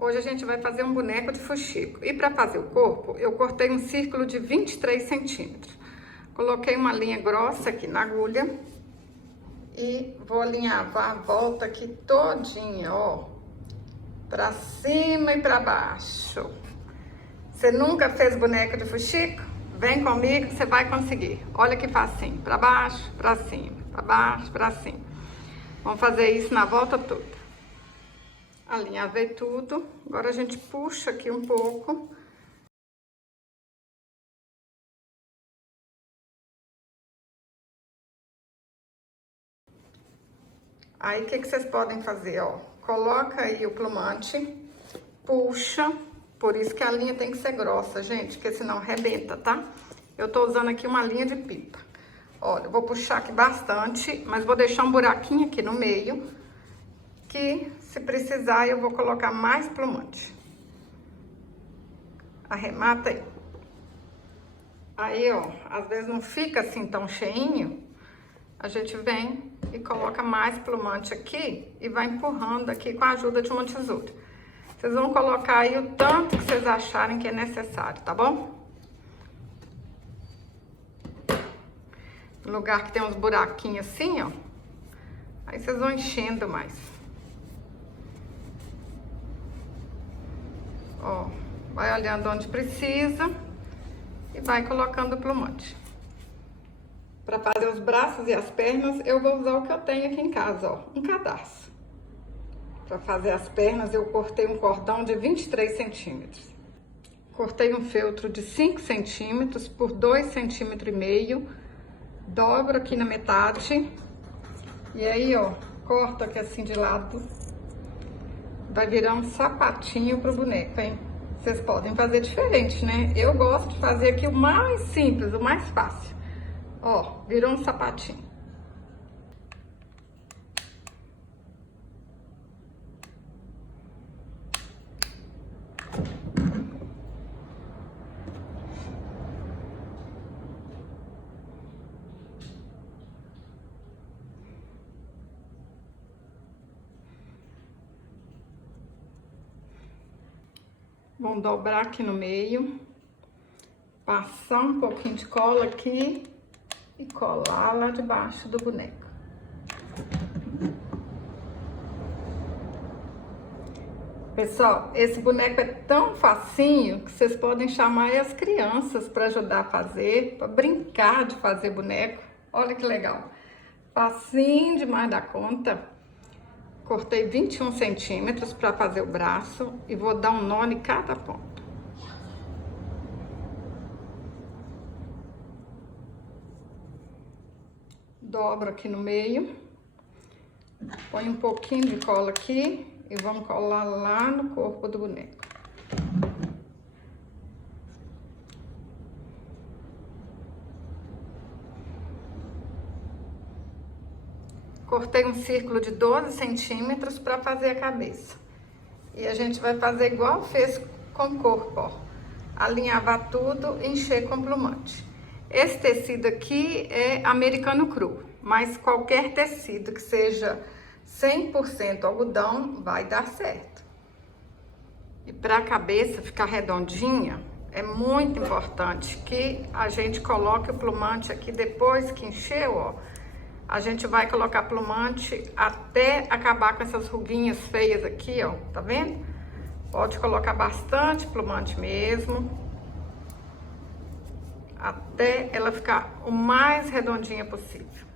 Hoje a gente vai fazer um boneco de fuxico. E para fazer o corpo, eu cortei um círculo de 23 centímetros. Coloquei uma linha grossa aqui na agulha e vou alinhavar a volta aqui todinha, ó. Pra cima e pra baixo. Você nunca fez boneco de fuxico? Vem comigo que você vai conseguir. Olha que facinho. Pra baixo, pra cima. Pra baixo, pra cima. Vamos fazer isso na volta toda. Alinhavei tudo. Agora a gente puxa aqui um pouco. Aí, o que vocês podem fazer, ó? Coloca aí o plumante, puxa, por isso que a linha tem que ser grossa, gente, porque senão arrebenta, tá? Eu tô usando aqui uma linha de pipa. Olha, eu vou puxar aqui bastante, mas vou deixar um buraquinho aqui no meio, que se precisar eu vou colocar mais plumante. Arremata aí. Aí, ó, às vezes não fica assim tão cheinho, a gente vem e coloca mais plumante aqui e vai empurrando aqui com a ajuda de uma tesoura. Vocês vão colocar aí o tanto que vocês acharem que é necessário, tá bom? No lugar que tem uns buraquinhos assim, ó, aí vocês vão enchendo mais. Ó, vai olhando onde precisa e vai colocando o plumante. Para fazer os braços e as pernas, eu vou usar o que eu tenho aqui em casa, ó, um cadarço. Para fazer as pernas, eu cortei um cordão de 23 centímetros. Cortei um feltro de 5 centímetros por 2,5 centímetros. Dobro aqui na metade. E aí, ó, corta aqui assim de lado. Vai virar um sapatinho pro boneco, hein? Vocês podem fazer diferente, né? Eu gosto de fazer aqui o mais simples, o mais fácil. Ó, virou um sapatinho. Vamos dobrar aqui no meio, passar um pouquinho de cola aqui e colar lá debaixo do boneco. Pessoal, esse boneco é tão facinho que vocês podem chamar as crianças para ajudar a fazer, para brincar de fazer boneco. Olha que legal. Facinho demais da conta. Cortei 21 centímetros para fazer o braço e vou dar um nó em cada ponta. Dobro aqui no meio. Põe um pouquinho de cola aqui e vamos colar lá no corpo do boneco. Cortei um círculo de 12 centímetros para fazer a cabeça. E a gente vai fazer igual fez com o corpo, ó. Alinhavar tudo e encher com plumante. Esse tecido aqui é americano cru, mas qualquer tecido que seja 100% algodão vai dar certo. E para a cabeça ficar redondinha, é muito importante que a gente coloque o plumante aqui depois que encheu, ó. A gente vai colocar plumante até acabar com essas ruguinhas feias aqui, ó, tá vendo? Pode colocar bastante plumante mesmo, até ela ficar o mais redondinha possível.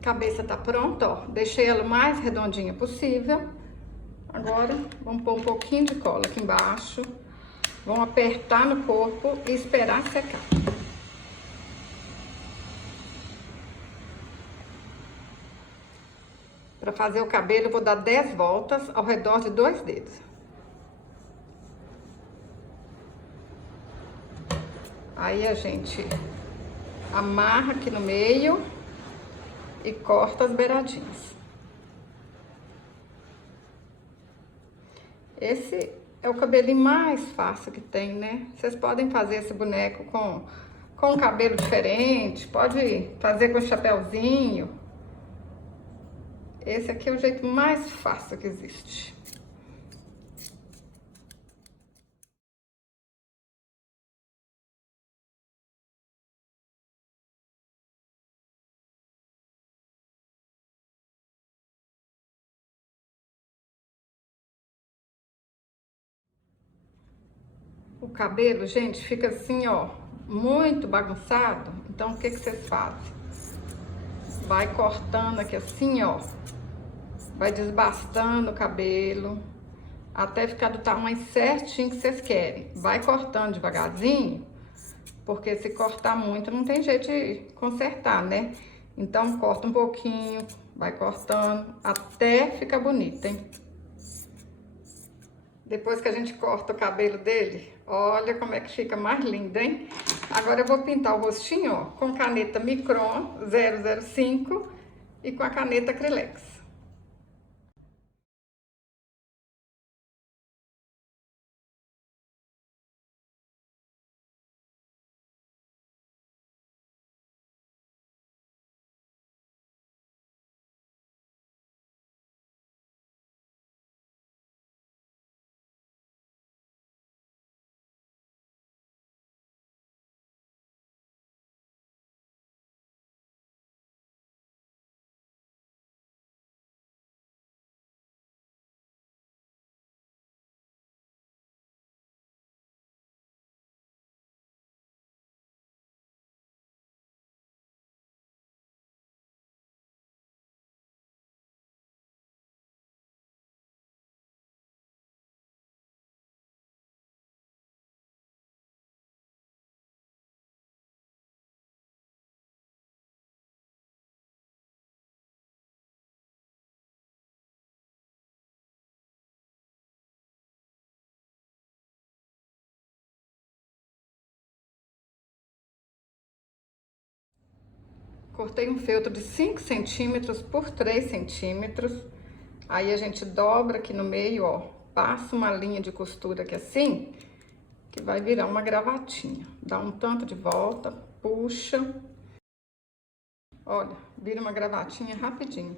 A cabeça tá pronta, ó, deixei ela o mais redondinha possível. Agora, vamos pôr um pouquinho de cola aqui embaixo, vamos apertar no corpo e esperar secar. Para fazer o cabelo, eu vou dar 10 voltas ao redor de 2 dedos. Aí a gente amarra aqui no meio e corta as beiradinhas. Esse é o cabelinho mais fácil que tem, né? Vocês podem fazer esse boneco com um cabelo diferente, pode fazer com chapéuzinho. Esse aqui é o jeito mais fácil que existe. O cabelo, gente, fica assim, ó, muito bagunçado. Então, o que vocês fazem? Vai cortando aqui assim, ó. Vai desbastando o cabelo até ficar do tamanho certinho que vocês querem. Vai cortando devagarzinho, porque se cortar muito não tem jeito de consertar, né? Então, corta um pouquinho, vai cortando até ficar bonito, hein? Depois que a gente corta o cabelo dele, olha como é que fica mais lindo, hein? Agora eu vou pintar o rostinho, ó, com caneta Micron 005 e com a caneta Acrylex. Cortei um feltro de 5 centímetros por 3 centímetros. Aí a gente dobra aqui no meio, ó. Passa uma linha de costura aqui assim, que vai virar uma gravatinha. Dá um tanto de volta, puxa. Olha, vira uma gravatinha rapidinho.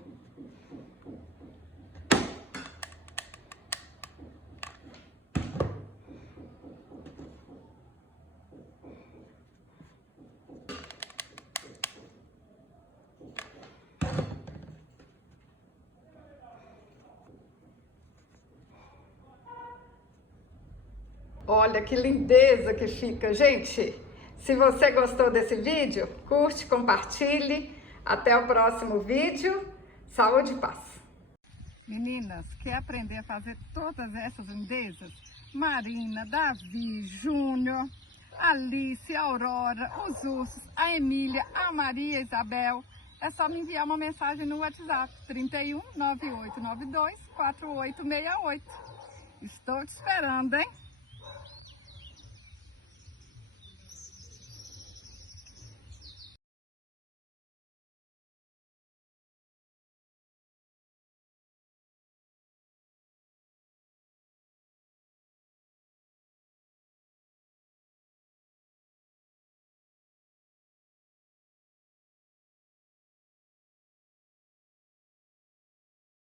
Olha que lindeza que fica, gente! Se você gostou desse vídeo, curte, compartilhe. Até o próximo vídeo. Saúde e paz! Meninas, quer aprender a fazer todas essas lindezas? Marina, Davi, Júnior, Alice, a Aurora, os ursos, a Emília, a Maria Isabel. É só me enviar uma mensagem no WhatsApp 31 9892 4868. Estou te esperando, hein?